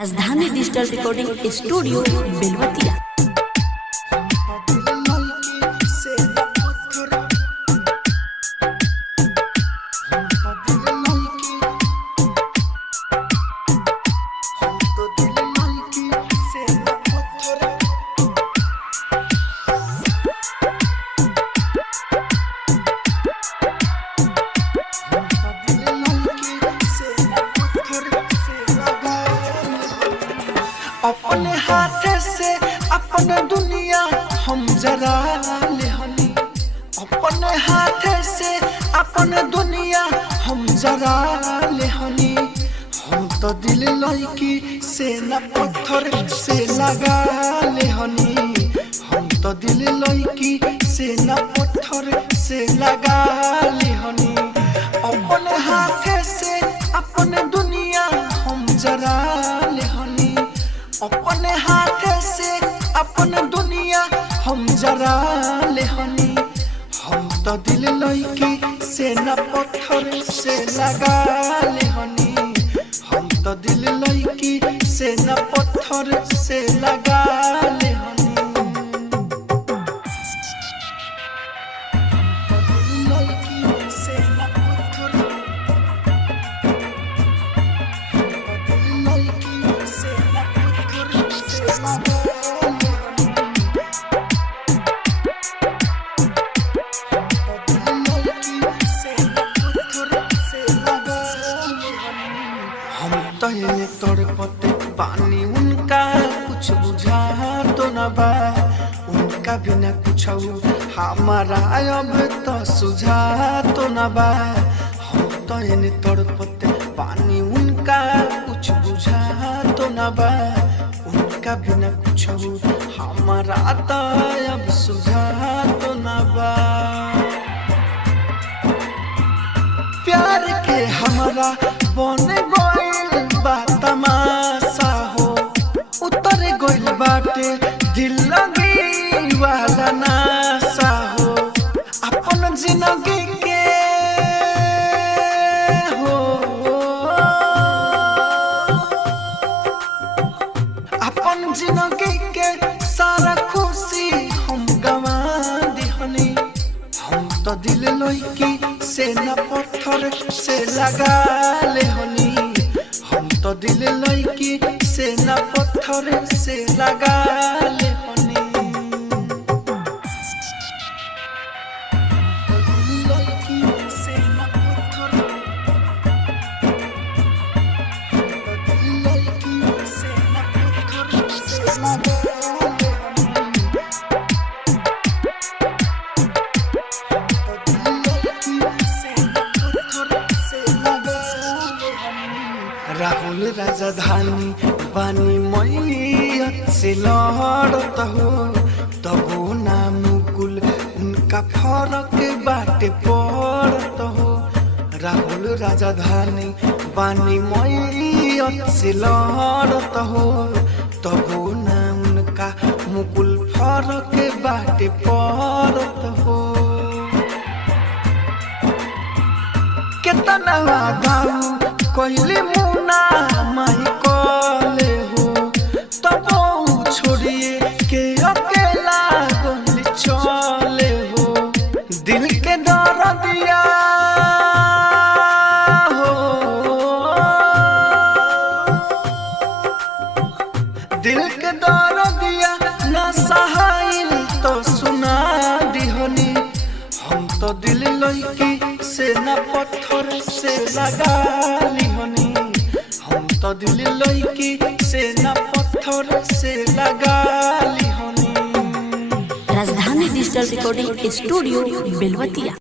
राजधानी digital recording studio Belwatia. अपने हाथ से अपने दुनिया हम जरा ले हनी, अपने हाथ से अपने दुनिया हम जरा ले हनी। हम तो दिल लड़की से न पत्थर से लगा ले हनी, हम तो दिल लड़की से न पत्थर से लगा ले हनी। अपने हाथ से अपने दुनिया हम जरा ले हनी, अपने हाथ से अपने दुनिया हम जरा ले हनी। हम तो दिल लड़की से न पत्थर से लगा ले हनी, हम तो दिल लड़की से न पत्थर से लगा ले हनी। हम तो ये तड़पते पानी उनका कुछ बुझा तो न बा, उनका बिना कुछ हमारा अब तो सुझा तो न बा। हम तो ये तड़पते पानी उनका कुछ बुझा तो न बा, उनका बिना कुछ हमारा तो अब सुझा तो न बा। प्यार के हमारा बन गइल बा तमाशा हो, उतर गइल बाटे दिल लगी वाला नाशा हो। अपन जिंदगी के हो, अपन जिंदगी के सारा खुशी हम गवा दिहनी। हम तो दिल लड़की से न पत्थर से लगा ले हनी, हम तो दिल लड़की से न पत्थर से लगा ले हनी। राहुल राजधानी बानी मैयत से लड़त हो, तबो ना मुकुल उनका फरक बाटे पड़त हो। राहुल राजधानी बानी मैयत से लड़त हो, तबो ना उनका मुकुल फरक बाटे पड़त हो। कितना वादाऊ कहले मुना माई कले हो, तब छोड़िए के अकेला गली चले हो। दिल के दर दिया हो, दिल के दर दिया ना सहाइल तो सुना दिहनी। हम तो दिल लड़की से न पत्थर से लगा लिहनी, हम तो दिल लड़की से न पत्थर से लगा लिहनी। राजधानी डिजिटल रिकॉर्डिंग स्टूडियो बेलवतिया।